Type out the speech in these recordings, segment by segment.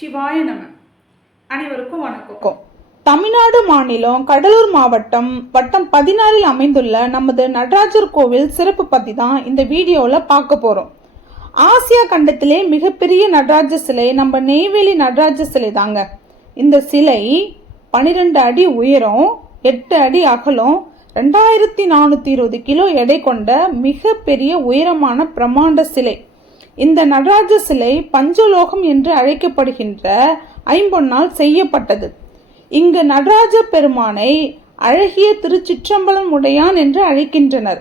சிவாய நம. அனைவருக்கும் வணக்கம். தமிழ்நாடு மாநிலம் கடலூர் மாவட்டம் வட்டம் 16 அமைந்துள்ள நமது நடராஜர் கோவில் சிறப்பு பற்றி தான் இந்த வீடியோவில் பார்க்க போகிறோம். ஆசியா கண்டத்திலே மிகப்பெரிய நடராஜர் சிலை நம்ம நெய்வேலி நடராஜர் சிலை தாங்க. இந்த சிலை 12 அடி உயரம், 8 அடி அகலம், 2420 கிலோ எடை கொண்ட மிகப்பெரிய உயரமான பிரம்மாண்ட சிலை. இந்த நடராஜர் சிலை பஞ்சலோகம் என்று அழைக்கப்படுகின்ற ஐம்பொன்னால் செய்யப்பட்டது. இங்கு நடராஜர் பெருமானை அழகிய திருச்சிற்றம்பலம் உடையான் என்று அழைக்கின்றனர்.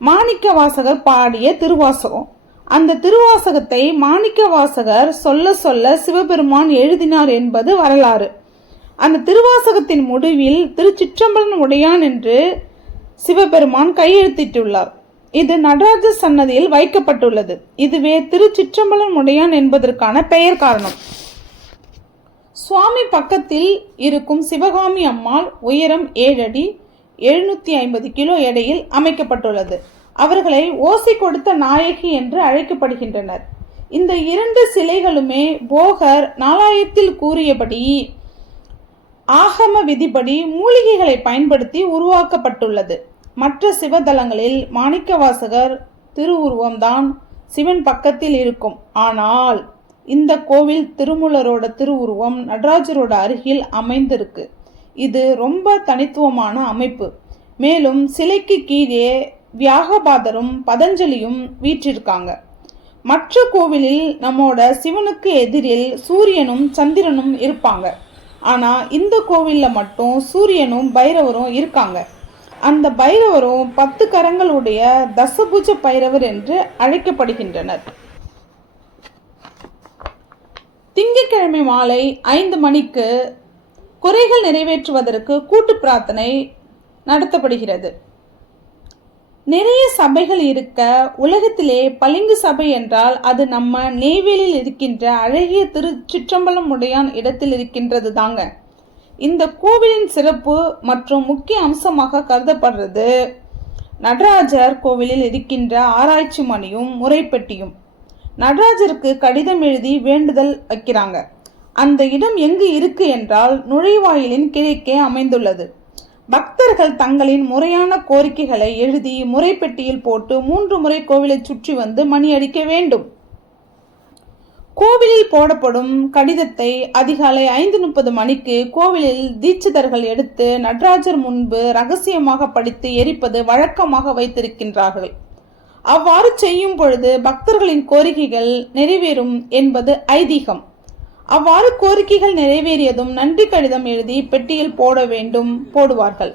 மாணிக்க வாசகர் பாடிய திருவாசகம். அந்த திருவாசகத்தை மாணிக்க வாசகர் சொல்ல சொல்ல சிவபெருமான் எழுதினார் என்பது வரலாறு. அந்த திருவாசகத்தின் முடிவில் திருச்சிற்றம்பலம் உடையான் என்று சிவபெருமான் கையெழுத்திட்டுள்ளார். இது நடராஜர் சன்னதியில் வைக்கப்பட்டுள்ளது. இதுவே திருச்சிற்றம்பலம் உடையான் என்பதற்கான பெயர் காரணம். சுவாமி பக்கத்தில் இருக்கும் சிவகாமி அம்மாள் உயரம் 7 அடி 750 கிலோ எடையில் அமைக்கப்பட்டுள்ளது. அவர்களை ஓசை கொடுத்த நாயகி என்று அழைக்கப்படுகின்றனர். இந்த 2 சிலைகளுமே போகர் நாலாயத்தில் கூறியபடி ஆகம விதிப்படி மூலிகைகளை பயன்படுத்தி உருவாக்கப்பட்டுள்ளது. மற்ற சிவதலங்களில் மாணிக்கவாசகர் திருவுருவம்தான் சிவன் பக்கத்தில் இருக்கும். ஆனால் இந்த கோவில் திருமூலரோட திருவுருவம் நடராஜரோட அருகில் அமைந்திருக்கு. இது ரொம்ப தனித்துவமான அமைப்பு. மேலும் சிலைக்கு கீழே வியாகபாதரும் பதஞ்சலியும் வீற்றிருக்காங்க. மற்ற கோவிலில் நம்மோட சிவனுக்கு எதிரில் சூரியனும் சந்திரனும் இருப்பாங்க. ஆனால் இந்த கோவிலில் மட்டும் சூரியனும் பைரவரும் இருக்காங்க. அந்த பைரவரும் 10 கரங்களுடைய தசபுஜ பைரவர் என்று அழைக்கப்படுகின்றனர். திங்கட்கிழமை மாலை 5 மணிக்கு குறைகள் நிறைவேற்றுவதற்கு கூட்டு பிரார்த்தனை நடத்தப்படுகிறது. நிறைய சபைகள் இருக்க உலகத்திலே பளிங்கு சபை என்றால் அது நம்ம நெய்வேலியில் இருக்கின்ற அழகிய திருச்சிற்றம்பலம் உடையான் இடத்தில் இருக்கின்றது தாங்க. இந்த கோவிலின் சிறப்பு மற்றும் முக்கிய அம்சமாக கருதப்படுறது நடராஜர் கோவிலில் இருக்கின்ற ஆராய்ச்சி மணியும் முறைப்பெட்டியும். நடராஜருக்கு கடிதம் எழுதி வேண்டுதல் வைக்கிறாங்க. அந்த இடம் எங்கு இருக்கு என்றால் நுழைவாயிலின் கிழக்கே அமைந்துள்ளது. பக்தர்கள் தங்களின் முறையான கோரிக்கைகளை எழுதி முறைப்பெட்டியில் போட்டு 3 முறை கோவிலை சுற்றி வந்து மணி அடிக்க வேண்டும். கோவிலில் போடப்படும் கடிதத்தை அதிகாலை 5:30 மணிக்கு கோவிலில் தீட்சிதர்கள் எடுத்து நடராஜர் முன்பு ரகசியமாக படித்து எரிப்பது வழக்கமாக வைத்திருக்கின்றார்கள். அவ்வாறு செய்யும் பொழுது பக்தர்களின் கோரிக்கைகள் நிறைவேறும் என்பது ஐதீகம். அவ்வாறு கோரிக்கைகள் நிறைவேறியதும் நன்றி கடிதம் எழுதி பெட்டியில் போடுவார்கள்.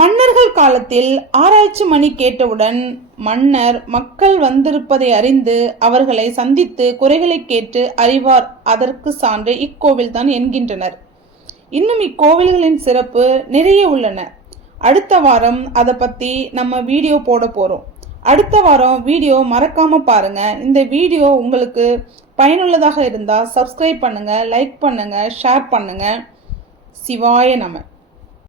மன்னர்கள் காலத்தில் ஆராய்ச்சி மணி கேட்டவுடன் மன்னர் மக்கள் வந்திருப்பதை அறிந்து அவர்களை சந்தித்து குறைகளை கேட்டு அறிவார். அதற்கு சான்று இக்கோவில் தான் என்கின்றனர். இன்னும் இக்கோவில்களின் சிறப்பு நிறைய உள்ளன. அடுத்த வாரம் அதை பற்றி நம்ம வீடியோ போட போகிறோம். அடுத்த வாரம் வீடியோ மறக்காம பாருங்க. இந்த வீடியோ உங்களுக்கு பயனுள்ளதாக இருந்தால் சப்ஸ்கிரைப் பண்ணுங்க, லைக் பண்ணுங்க, ஷேர் பண்ணுங்க. சிவாய நம.